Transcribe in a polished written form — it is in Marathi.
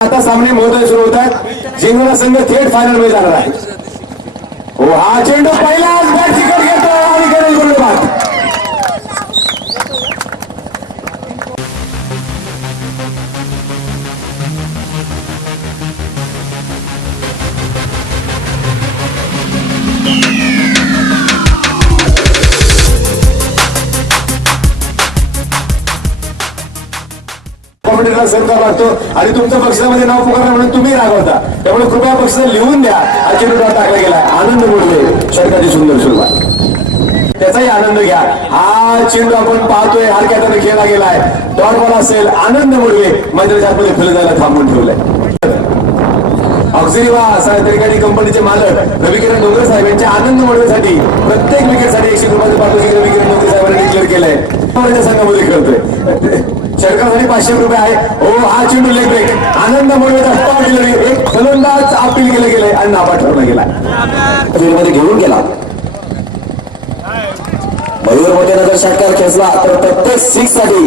आता सामने महोदय सुरू होत आहेत. जिंकणारा संघ थेट फायनल मध्ये जाणार आहे. हो हा चेंडू पहिलाच बॅट चिकट घेतो आणि गणेश गोलंदाज. कॉम्पिटिटरला सर्व करावा लागतो आणि तुमच्या पक्षामध्ये नाव पुकारलं म्हणून तुम्ही रागवता. त्यामुळे कृपया पक्ष लिहून द्या. हा चेंडू टाकला गेला. आनंद मोडले षटकाची सुंदर सुरुवात. त्याचाही आनंद घ्या. हा चेंडू आपण पाहतोय हलक्यात खेळला गेलाय. डॉट बॉल असेल. आनंद मोडले मैदानाच्या आतमध्ये फलंदाजाला थांबून ठेवलंय. ऑक्सिरिवा सरकारी कंपनीचे मालक रविकिरण डोंगरे साहेब यांच्या आनंद मोडण्यासाठी प्रत्येक विकेटसाठी 100 रुपयाचे पारितोषिक रविकिरण डोंगरे साहेबांनी डिक्लेअर केलंय. संघामध्ये खेळतोय. षटकासाठी 500 रुपये आहे. हो हा चेंडू लेग ब्रेक. आनंद मोडवेचा स्टॉप डिलिव्हरी. एक फलंदाज अपील केलं गेलंय आणि नाबाद ठरवला गेला. मध्ये घेऊन गेला. मयूर मोठ्यानं जर षटकार खेचला तर प्रत्येक 6 साठी